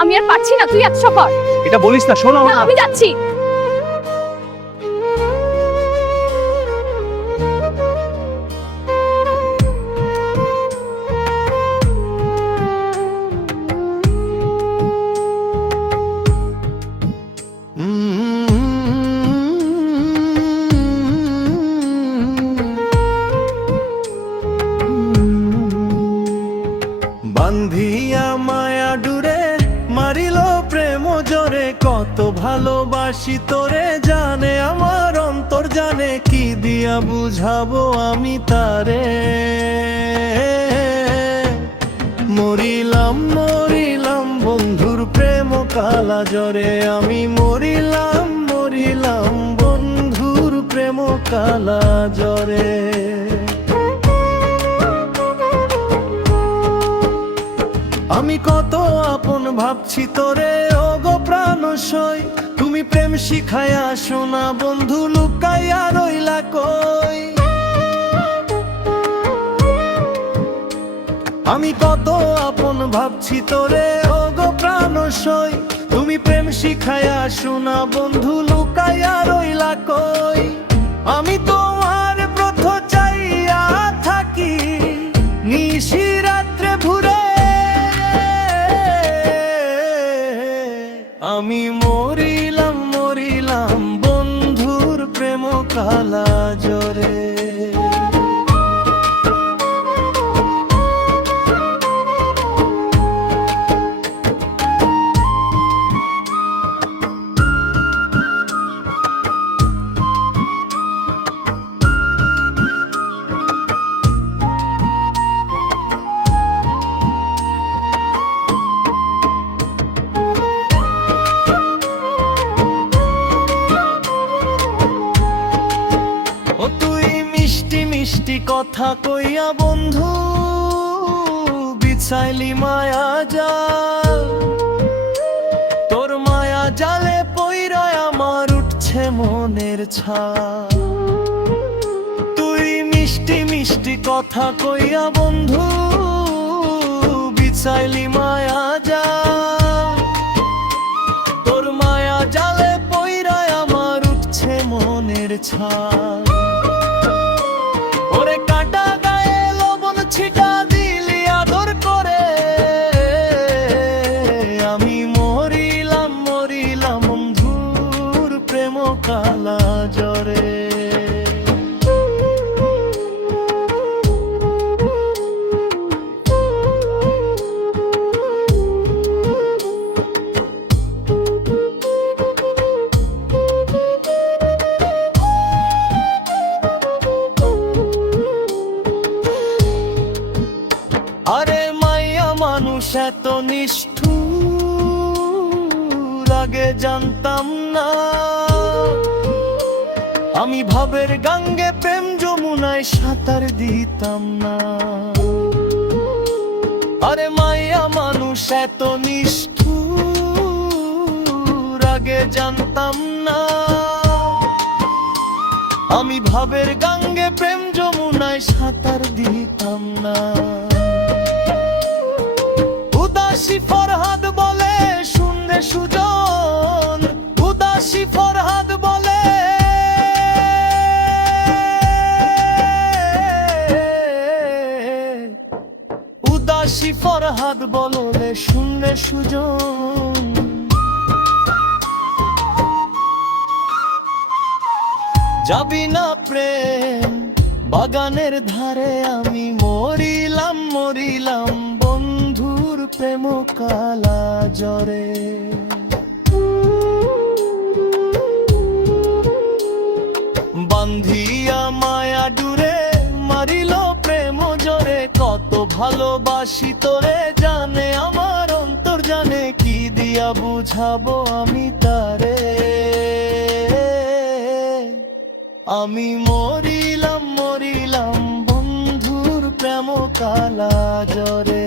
আমি আর পারছি না, তুই এত সফর। এটা বলিস না, শোনো না, আমি যাচ্ছি। বান্ধিয়া মায়া ডুরে মারিল প্রেম জোরে, কত ভালোবাসি তোরে জানে আমার অন্তর জানে, কি দিয়া বুঝাবো আমি তারে। মরিলাম মরিলাম বন্ধুর প্রেম কালা জরে, আমি মরিলাম মরিলাম বন্ধুর প্রেম কালা জরে। আমি কত আপন ভাবছি তোরে ও গো প্রাণ সই, তুমি প্রেম শিখায়া শোনা বন্ধু লুকাইয়া রইলা কই। আমি কত আপন ভাবছি তোরে ও গো প্রাণ সই, তুমি প্রেম শিখায়া শোনা বন্ধু লুকাইয়া রইলা কই। আমি তোমার ব্রত চাইয়া থাকি নিশি রাত্রে ভুরে, আমি মরিলাম মরিলাম বন্ধুর প্রেম কালা জরে। ও তুই মিষ্টি মিষ্টি কথা কইয়া বন্ধু বিছাইলি মায়া জাল, তোর মায়া জালে পইরা আমার উঠছে মনের ছাল। তুই মিষ্টি মিষ্টি কথা কইয়া বন্ধু বিছাইলি মায়া জাল, তোর মায়া জালে পইরা আমার উঠছে মনের ছাল। ওরে কাটা গায়ে লবণ ছিটা দিলি আদর করে, আমি মরিলাম মরিলাম বন্ধুর প্রেম কালা জরে। আরে মাইয়া মানুষ এত নিষ্ঠুর আগে জানতাম না, আমি ভাবের গঙ্গে প্রেম যমুনায় সাঁতার দিতাম না। আরে মাইয়া মানুষ এত নিষ্ঠুর আগে জানতাম না, আমি ভাবের গঙ্গে প্রেম যমুনায় সাঁতার দিতাম না। উদাসী ফরহাদ বলে শুনরে সুজন, উদাসী ফরহাদ বলে উদাসী ফরহাদ বলে শুনরে সুজন। যাবি না প্রেম বাগানের ধারে, আমি মরিলাম মরিলাম বন্ধুর প্রেম কালা জরে। বান্ধিয়া মায়া ডুরে মারিল প্রেম জরে, কত ভালোবাসি তোরে জানে আমার অন্তর জানে, কি দিয়া বুঝাবো আমি তারে। আমি মরিলাম মরিলাম বন্ধুর প্রেম কালা জরে।